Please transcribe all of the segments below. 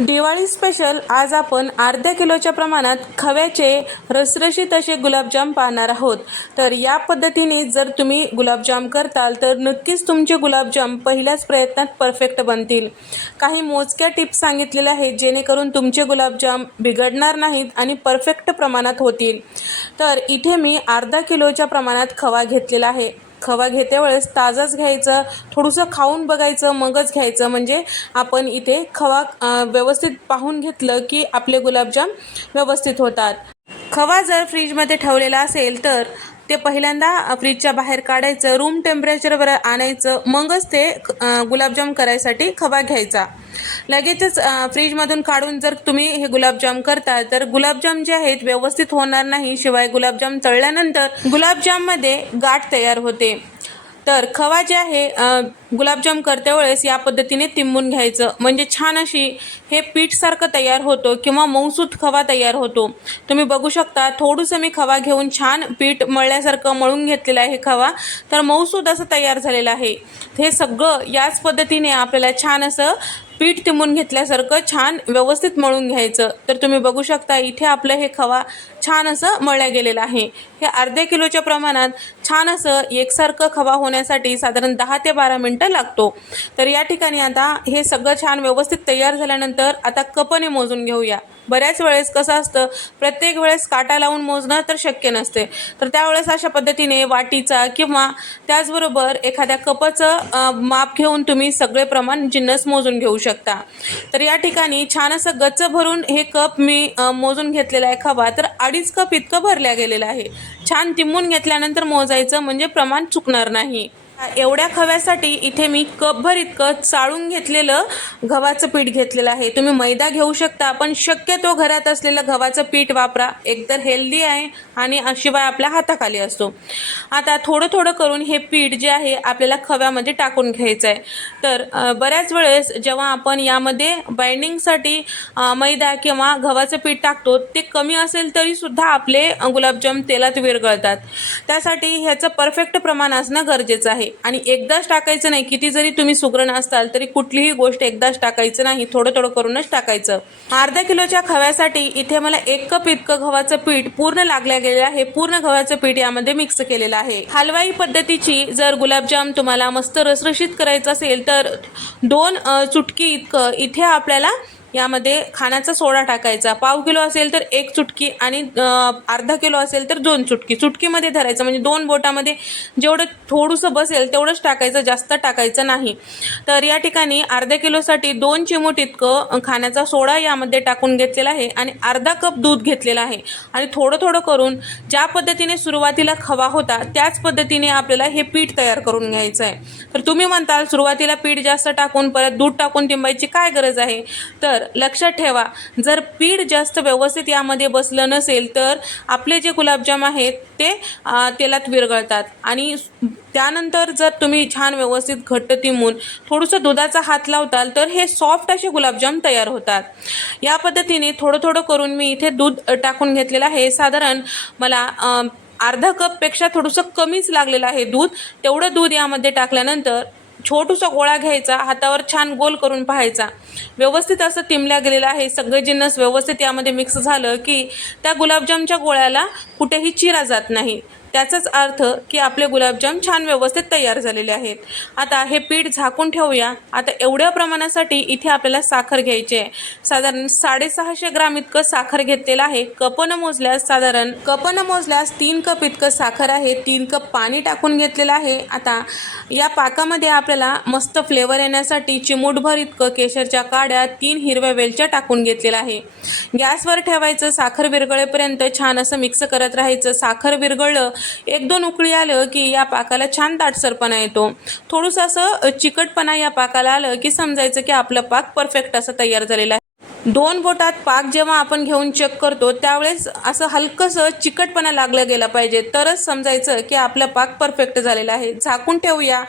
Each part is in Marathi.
दिवाळी स्पेशल आज आपण अर्ध्या किलोच्या प्रमाणात खव्याचे रसरशीत असे गुलाबजाम पाहणार आहोत. तर या पद्धतीने जर तुम्ही गुलाबजाम करताल तर नक्कीच तुमचे गुलाबजाम पहिल्याच प्रयत्नात परफेक्ट बनतील. काही मोजक्या टिप्स सांगितलेल्या आहेत जेणेकरून तुमचे गुलाबजाम बिघडणार नाहीत आणि परफेक्ट प्रमाणात होतील. तर इथे मी अर्धा किलोच्या प्रमाणात खवा घेतलेला आहे. खवा घेते वेळेस ताजाच घ्यायचं थोडंसं खाऊन बघायचं मगच घ्यायचं. म्हणजे आपण इथे खवा व्यवस्थित पाहून घेतलं की आपले गुलाबजाम व्यवस्थित होतात. खवा जर फ्रीजमध्ये ठेवलेला असेल तर ते पहिल्यांदा फ्रीजच्या बाहेर काढायचं रूम टेम्परेचरवर आणायचं मगच ते गुलाबजाम करायसाठी खवा घ्यायचा. लगेचच फ्रीजमधून काढून जर तुम्ही हे गुलाबजाम करता तर गुलाबजाम जे आहेत व्यवस्थित होणार नाही. शिवाय गुलाबजाम तळल्यानंतर गुलाबजाममध्ये गाठ तयार होते. तर खवा जे आहे गुलाबजाम करते वेळेस या पद्धतीने तिंबून घ्यायचं. म्हणजे छान अशी हे पीठसारखं तयार होतो किंवा मऊसूत खवा तयार होतो. तुम्ही बघू शकता थोडंसं मी खवा घेऊन छान पीठ मळल्यासारखं मळून घेतलेलं आहे खवा. तर मऊसूत असं तयार झालेलं आहे. हे सगळं याच पद्धतीने आपल्याला छान असं पीठ तिमून घेतल्यासारखं छान व्यवस्थित मळून घ्यायचं. तर तुम्ही बघू शकता इथे आपलं हे खवा छान असं मळल्या गेलेलं आहे. हे अर्ध्या किलोच्या प्रमाणात छान असं एकसारखं खवा होण्यासाठी साधारण दहा ते बारा मिनटं लागतो. तर या ठिकाणी आता हे सगळं छान व्यवस्थित तयार झाल्यानंतर आता कपने मोजून घेऊया. बऱ्याच वेळेस कसं असतं प्रत्येक वेळेस काटा लावून मोजणं तर शक्य नसते. तर त्यावेळेस अशा पद्धतीने वाटीचा किंवा त्याचबरोबर एखाद्या कपाचं माप घेऊन तुम्ही सगळे प्रमाण जिन्नस मोजून घेऊ शकता. तर या ठिकाणी छान असं गच्च भरून हे कप मी मोजून घेतलेला आहे. खवा तर अडीच कप इतकं भरल्या गेलेलं आहे. छान तिंबून घेतल्यानंतर मोजायचं म्हणजे प्रमाण चुकणार नाही. एवढ्या खव्यासाठी इथे मी कपभर इतकं चाळून घेतलेलं गव्हाचं पीठ घेतलेलं आहे. तुम्ही मैदा घेऊ शकता पण शक्यतो घरात असलेलं गव्हाचं पीठ वापरा. एकतर हेल्दी आहे आणि शिवाय आपल्या हाताखाली असतो. आता थोडं थोडं करून हे पीठ जे आहे आपल्याला खव्यामध्ये टाकून घ्यायचं आहे तर बऱ्याच वेळेस जेव्हा आपण यामध्ये बाइंडिंगसाठी मैदा किंवा गव्हाचं पीठ टाकतो ते कमी असेल तरीसुद्धा आपले गुलाबजाम तेलात विरघळतात. त्यासाठी ह्याचं परफेक्ट प्रमाण असणं गरजेचं आहे. आणि एकदाच टाकायचं नाही. किती जरी तुम्ही सुगरण असताल तरी कुठलीही गोष्ट एकदाच टाकायचं नाही. थोडं थोडं करूनच टाकायचं. अर्ध्या किलोच्या खव्यासाठी इथे मला एक कप इतकं गव्हाचं पीठ पूर्ण लागल्या गेलेलं आहे. पूर्ण गव्हाचं पीठ यामध्ये मिक्स केलेलं आहे. हलवाई पद्धतीची जर गुलाबजाम तुम्हाला मस्त रसरशीत करायचं असेल तर दोन चुटकी इतकं इथे आपल्याला यामध्ये खाण्याचा सोडा टाकायचा. पाव किलो असेल तर एक चुटकी आणि अर्धा किलो असेल तर दोन चुटकी. चुटकीमध्ये धरायचं म्हणजे दोन बोटामध्ये जेवढं थोडंसं बसेल तेवढंच टाकायचं जास्त टाकायचं नाही. तर या ठिकाणी अर्ध्या किलोसाठी दोन चिमूट इतकं खाण्याचा सोडा यामध्ये टाकून घेतलेला आहे आणि अर्धा कप दूध घेतलेला आहे. आणि थोडं थोडं करून ज्या पद्धतीने सुरुवातीला खवा होता त्याच पद्धतीने आपल्याला हे पीठ तयार करून घ्यायचं आहे. तर तुम्ही म्हणताल सुरुवातीला पीठ जास्त टाकून परत दूध टाकून टिंबायची काय गरज आहे? तर लक्षात ठेवा जर पीठ जास्त व्यवस्थित यामध्ये बसलं नसेल तर आपले जे गुलाबजाम आहेत ते तेलात विरघळतात. आणि त्यानंतर जर तुम्ही छान व्यवस्थित घट्ट तिमून थोडंसं दुधाचा हात लावताल तर हे सॉफ्ट असे गुलाबजाम तयार होतात. या पद्धतीने थोडं थोडं करून मी इथे दूध टाकून घेतलेलं आहे. साधारण मला अर्धा कपपेक्षा थोडंसं कमीच लागलेलं आहे दूध. तेवढं दूध यामध्ये टाकल्यानंतर छोटूसा गोळा घ्यायचा हातावर छान गोल करून पाहायचा. व्यवस्थित असं तिमल्या गेलेलं आहे. सगळे जिन्नस व्यवस्थित यामध्ये मिक्स झालं की त्या गुलाबजामच्या गोळ्याला कुठेही चिरा जात नाही. त्याचाच अर्थ की आपले गुलाबजाम छान व्यवस्थित तयार झालेले आहेत. आता हे पीठ झाकून ठेवूया. आता एवढ्या प्रमाणासाठी इथे आपल्याला साखर घ्यायची आहे. साधारण साडेसहाशे ग्राम इतकं साखर घेतलेलं आहे. कपनं मोजल्यास साधारण कपनं मोजल्यास तीन कप इतकं साखर आहे. तीन कप पाणी टाकून घेतलेलं आहे. आता या पाकामध्ये आपल्याला मस्त फ्लेवर येण्यासाठी चिमूटभर इतकं केशरच्या काड्या तीन हिरव्या वेलच्या टाकून घेतलेलं आहे. गॅसवर ठेवायचं साखर विरघळेपर्यंत छान असं मिक्स करत राहायचं. साखर विरघळलं एक दोन उकळी आलं की या पाकाला छान दाटसरपणा येतो. थोडंसं असं चिकटपणा या पाकाला आलं की समजायचं की आपलं पाक परफेक्ट असं तयार झालेलं आहे दोन बोटात पाक जेव्हा आपण घेऊन चेक करतो त्यावेळेस असं हलकंसं चिकटपणा लागलं गेलं पाहिजे. तरच समजायचं की आपला पाक परफेक्ट झालेला आहे. झाकून ठेवूया.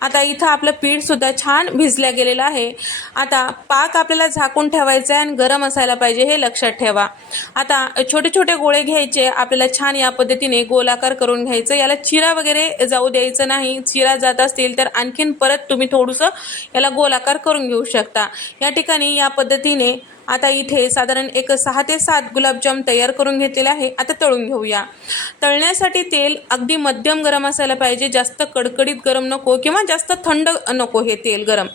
आता इथं आपलं पीठसुद्धा छान भिजल्या गेलेलं आहे. आता पाक आपल्याला झाकून ठेवायचा आहे आणि गरम असायला पाहिजे हे लक्षात ठेवा. आता छोटे छोटे गोळे घ्यायचे आपल्याला छान या पद्धतीने गोलाकार करून घ्यायचं. याला चिरा वगैरे जाऊ द्यायचं नाही. चिरा जात असतील तर आणखीन परत तुम्ही थोडंसं याला गोलाकार करून घेऊ शकता. या ठिकाणी या पद्धतीने आता इथे साधारण एक सहा ते सात गुलाबजाम तयार करून घेतलेले आहे. आता तळून घेऊया. तळण्यासाठी तेल अगदी मध्यम गरम असायला पाहिजे. जास्त कडकडीत गरम नको किंवा जास्त थंड नको हे तेल गरम.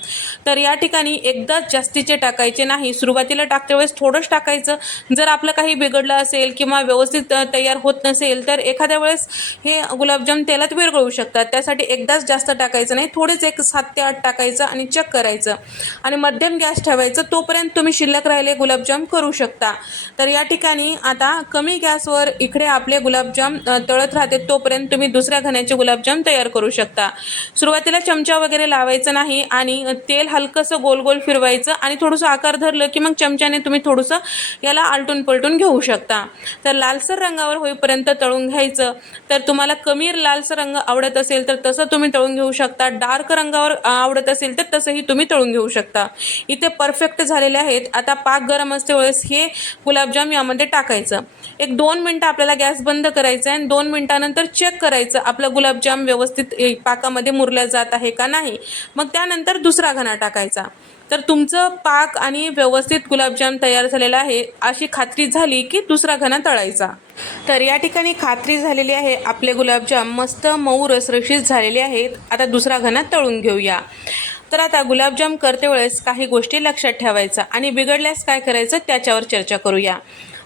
तर या ठिकाणी एकदाच जास्तीचे टाकायचे नाही. सुरुवातीला टाकते वेळेस थोडंच टाकायचं. जर आपलं काही बिघडलं असेल किंवा व्यवस्थित तयार होत नसेल तर एखाद्या वेळेस हे गुलाबजाम तेलात विरघळू शकतात. त्यासाठी एकदाच जास्त टाकायचं नाही. थोडेच एक सात ते आठ टाकायचं आणि चेक करायचं. आणि मध्यम गॅस ठेवायचं. तोपर्यंत तुम्ही शिल्लक राहिले गुलाबजाम करू शकता. तर या ठिकाणी आता कमी गॅसवर इकडे आपले गुलाबजाम तळत राहते. तोपर्यंत तुम्ही दुसऱ्या घण्याचे गुलाबजाम तयार करू शकता. सुरुवातीला चमचा वगैरे लावायचं नाही आणि तेल हलकंसं गोल गोल फिरवायचं आणि थोडंसं आकार धरलं की मग चमच्याने तुम्ही थोडंसं याला आलटून पलटून घेऊ शकता. तर लालसर रंगावर होईपर्यंत तळून घ्यायचं. तर तुम्हाला कमी लालसर रंग आवडत असेल तर तसं तुम्ही तळून घेऊ शकता. डार्क रंगावर आवडत असेल तर तसंही तुम्ही तळून घेऊ शकता. इथे परफेक्ट झालेले आहेत. आता पाक गरम असते वेळेस हे गुलाबजाम यामध्ये टाकायचं. एक दोन मिनटं आपल्याला गॅस बंद करायचा आहे आणि दोन मिनटानंतर चेक करायचं आपलं गुलाबजाम व्यवस्थित पाकामध्ये मुरल्या जात आहे का नाही. मग त्यानंतर दुसरा घणा टाकायचा. तर तुमचं पाक आणि व्यवस्थित गुलाबजाम तयार झालेला आहे अशी खात्री झाली की दुसरा घणा तळायचा. तर या ठिकाणी खात्री झालेली आहे आपले गुलाबजाम मस्त मऊ रसरशीत झालेले आहेत. आता दुसरा घणा तळून घेऊया. तर आता गुलाबजाम करते वेळेस काही गोष्टी लक्षात ठेवायचा आणि बिघडल्यास काय करायचं त्याच्यावर चर्चा करूया.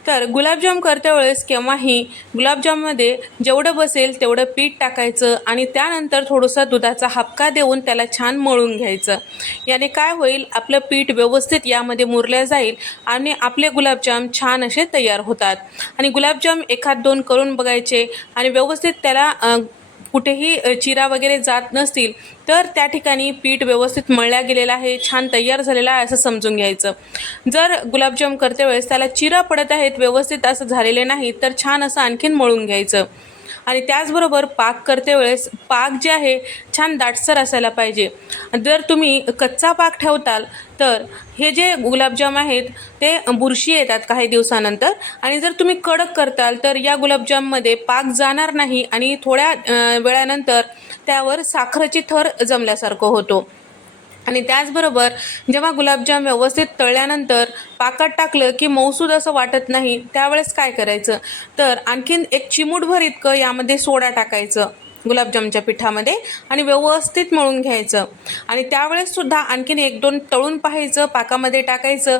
तर गुलाबजाम करते वेळेस केव्हाही गुलाबजाममध्ये जेवढं बसेल तेवढं पीठ टाकायचं आणि त्यानंतर थोडंसं दुधाचा हपका देऊन त्याला छान मळून घ्यायचं. याने काय होईल आपलं पीठ व्यवस्थित यामध्ये मुरल्या जाईल आणि आपले गुलाबजाम छान असे तयार होतात. आणि गुलाबजाम एखाद दोन करून बघायचे आणि व्यवस्थित त्याला कुठेही चिरा वगैरे जात नसतील तर त्या ठिकाणी पीठ व्यवस्थित मळल्या गेलेलं आहे छान तयार झालेलं आहे असं समजून घ्यायचं. जर गुलाबजाम करते वेळेस त्याला चिरा पडत आहेत व्यवस्थित असं झालेले नाही तर छान असं आणखीन मळून घ्यायचं. आणि त्याचबरोबर पाक करते वेळेस पाक जे आहे छान दाटसर असायला पाहिजे. जर तुम्ही कच्चा पाक ठेवताल तर हे जे गुलाबजाम आहेत ते बुरशी येतात काही दिवसानंतर. आणि जर तुम्ही कडक करताल तर या गुलाबजाममध्ये पाक जाणार नाही आणि थोड्या वेळानंतर त्यावर साखरेची थर जमल्यासारखं होतो. आणि त्याचबरोबर जेव्हा गुलाबजाम व्यवस्थित तळल्यानंतर पाकात टाकलं की मौसूद असं वाटत नाही त्यावेळेस काय करायचं? तर आणखीन एक चिमूटभर इतकं यामध्ये सोडा टाकायचं गुलाबजामच्या पिठामध्ये आणि व्यवस्थित मळून घ्यायचं. आणि त्यावेळेस सुद्धा आणखीन एक दोन तळून पाहायचं पाकामध्ये टाकायचं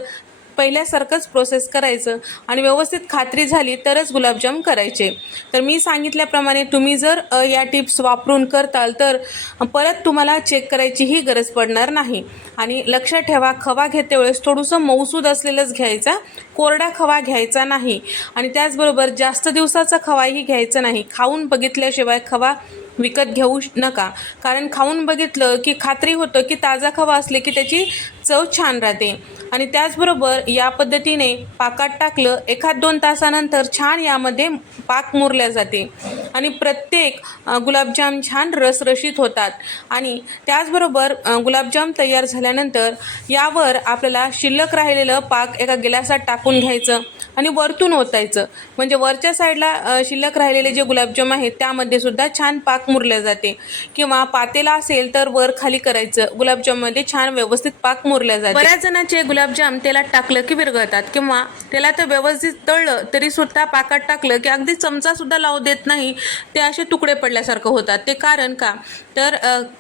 पहिल्यासारखंच प्रोसेस करायचं आणि व्यवस्थित खात्री झाली तरच गुलाबजाम करायचे. तर मी सांगितल्याप्रमाणे तुम्ही जर या टिप्स वापरून करताल तर परत तुम्हाला चेक करायचीही गरज पडणार नाही. आणि लक्षात ठेवा खवा घेते वेळेस थोडंसं मऊसूद असलेलंच घ्यायचा कोरडा खवा घ्यायचा नाही. आणि त्याचबरोबर जास्त दिवसाचा खवाही घ्यायचा नाही. खाऊन बघितल्याशिवाय खवा विकत घेऊ नका. कारण खाऊन बघितलं की खात्री होतं की ताजा खवा असले की त्याची चव छान राहते. आणि त्याचबरोबर या पद्धतीने पाकात टाकलं एखाद दोन तासानंतर छान यामध्ये पाक मुरल्या जाते. आणि प्रत्येक गुलाबजाम छान रसरशीत होतात. आणि त्याचबरोबर गुलाबजाम तयार झाल्यानंतर यावर आपल्याला शिल्लक राहिलेलं पाक एका गिलासात टाकून घ्यायचं. आणि वरतून ओतायचं. म्हणजे वरच्या साईडला शिल्लक राहिलेले जे गुलाबजाम आहेत त्यामध्ये सुद्धा छान पाक मुरल्या जाते. किंवा पातेला असेल तर वर खाली करायचं. गुलाबजाममध्ये छान व्यवस्थित पाक मुरल्या जाते. बऱ्याच जणांचे गुलाबजाम तेलात टाकलं की विरघळतात. किंवा त्याला तर व्यवस्थित तळलं तरी सुद्धा पाकात टाकलं की अगदी चमचा सुद्धा लावू देत नाही. ते असे तुकडे पडल्यासारखं होतात. ते कारण का? तर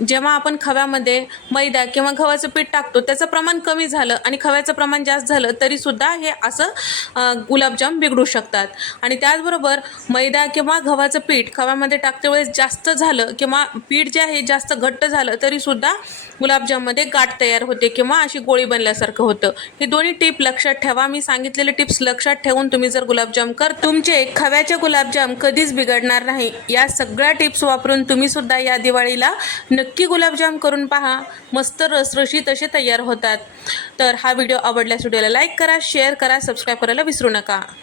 जेव्हा आपण खव्यामध्ये मैदा किंवा गव्हाचं पीठ टाकतो त्याचं प्रमाण कमी झालं आणि खव्याचं प्रमाण जास्त झालं तरी सुद्धा हे असं गुलाबजाम बिघडू शकतात. आणि त्याचबरोबर मैदा किंवा गव्हाचं पीठ खव्यामध्ये टाकते वेळेस जास्त झालं किंवा पीठ जे आहे जास्त घट्ट झालं तरीसुद्धा गुलाबजाममध्ये गाठ तयार होते किंवा अशी गोळी बनल्यासारखं होतं. हे दोन्ही टिप लक्षात ठेवा. मी सांगितलेले टिप्स लक्षात ठेवून तुम्ही जर गुलाबजाम कर तुमचे खव्याचे गुलाबजाम कधीच बिघडणार नाही. या सगळ्या टिप्स वापरून तुम्ही सुद्धा या दिवाळीला नक्की गुलाबजाम करून पहा. मस्त रसरशी तसे तयार होतात. तर हा व्हिडिओ आवडल्यास व्हिडिओला लाईक करा शेअर करा सबस्क्राईब करायला विसरू नका.